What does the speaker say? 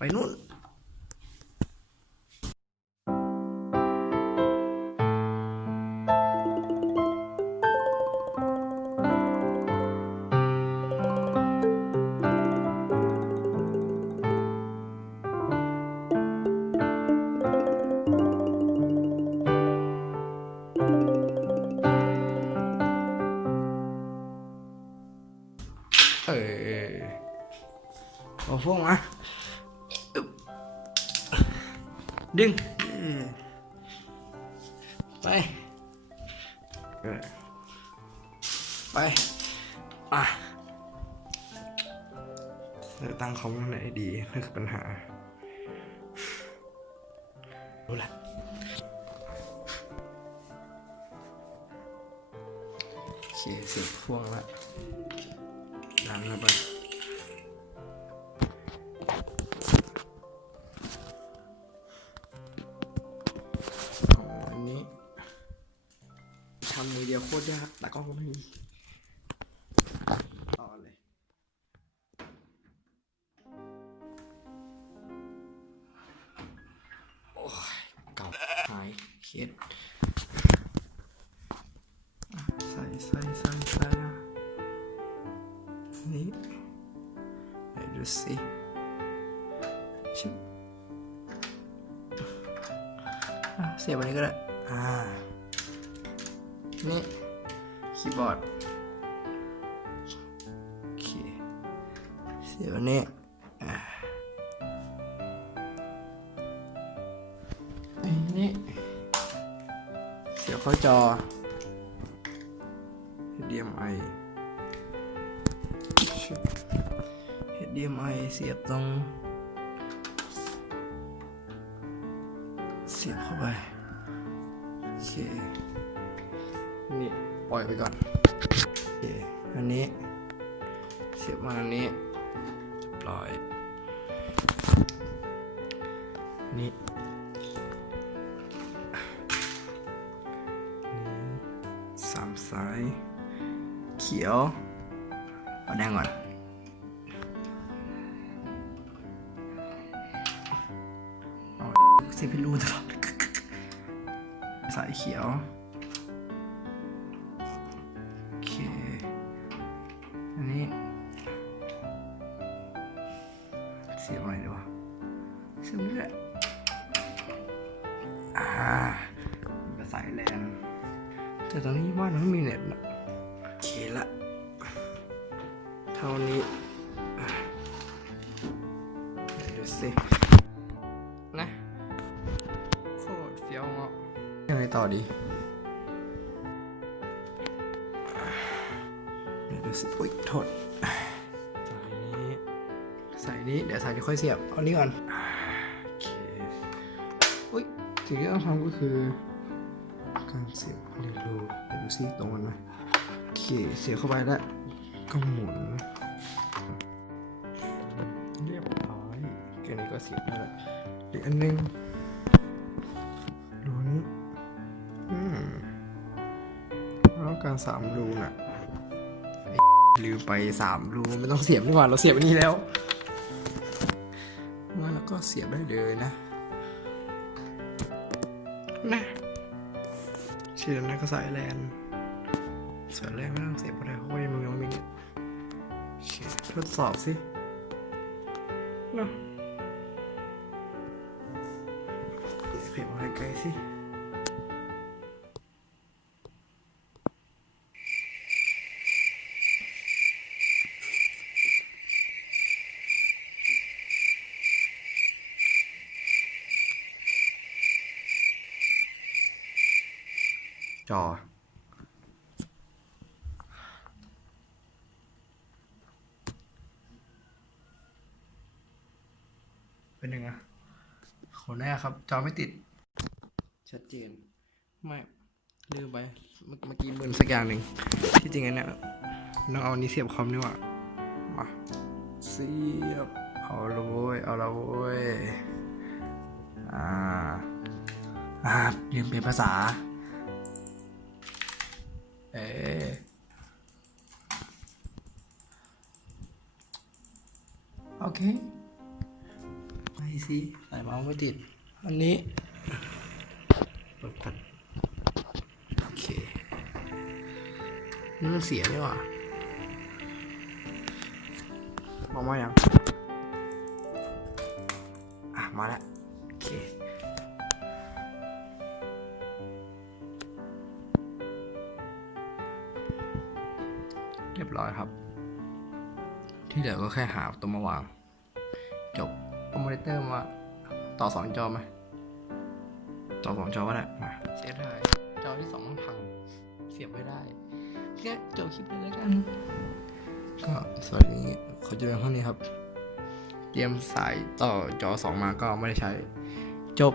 ไปนู่นเออเอาพวกมาอึ๊บ ดึงอืมไปเออไป อะจะตั้งคอมตรงไหนดีนั่นคือปัญหา รู้ละโอเคเสียบพ่วงละดันเข้าไป ยวโครยากแต่กล้องก็ไม่มีต่อเลยโอ้ยเก่าหายเคสใส่ใส่ใส่ใส่นี่ไหนดูสิชิบเสียบอันนี้ก็ได้อ่านี่ คีย์บอร์ดโอเคเสียบอันนี้อ่าไอ้นี่เสียบเข้าจอ HDMI HDMI เสียบตรง เสียบเข้าไปโอเค ปล่อยไปก่อนโอเคอันนี้เสียบมาอันนี้ปล่อยนี่สามสาย เขียวเอาแดงก่อนเอาเซพิลูตลอดสายเขียว อะไรดีวะเสียบนี่แหละอ่ามันก็สายแลนแต่ตอนนี้บ้านมันไม่มีเน็ตนะโอเคละเท่านี้อะไหนดูสินะโคตรเฟี้ยวเงาะยังไงต่อดีไหนดูสิอุ้ยโทษสายนี้ สายนี้เดี๋ยวสายนี้ค่อยเสียบ เอานี้ก่อนโอเคอุ้ยสิ่งที่ต้องทำก็คือ การเสียบเรียนรู้เดี๋ยวดูซิตรงกันไหมโอเคเสียบเข้าไปแล้วก็หมุนเรียบร้อยแค่นี้ก็เสียบได้แล้วอีกอันหนึงรูนี้อืมแล้วการสามรูน่ะไอ้ลืมไปสามรูไม่ต้องเสียบดีกว่าเราเสียบอันนี้แล้วงั้นเรา ก็เสียบได้เลยนะนะเชื่อนะก็สายแลนสายแลนไม่ต้องเสียบอะไรเพราะว่ามันยังไม่มีโอเคทดสอบสิเนาะเดี๋ยวเพ่งมาใกล้ๆสิ จอ เป็นยังไงขอแน่ครับ จอไม่ติด ชัดเจน ไม่ ลืมไป เมื่อเมื่อกี้มึนสักอย่างหนึ่ง ที่จริงอันเนี้ยน้องเอาอันนี้เสียบคอมนี่หว่ามาเสียบ เอาละเว้ย เอาละเว้ย อ่า อ่าลืมเปลี่ยนภาษา เอ๊ะโอเค PC ใส่เมาส์ไม่ติด อันนี้เปิดพัดโอเคนี่มันเสียนี่หว่าออกมาอย่าง บร้อยครับ ที่เหลือก็แค่หาตัวมาวาง จบคอมมอนิเตอร์มาต่อสองจอไหมต่อสองจอก็ได้มาเสียดายจอที่สองมันพัง เสียบไม่ได้แค่จบคลิปเลยแล้วกัน ก็สวัสดีขอจุดเท่านี้ครับ เตรียมสายต่อจอสองมาก็ไม่ได้ใช้ จบ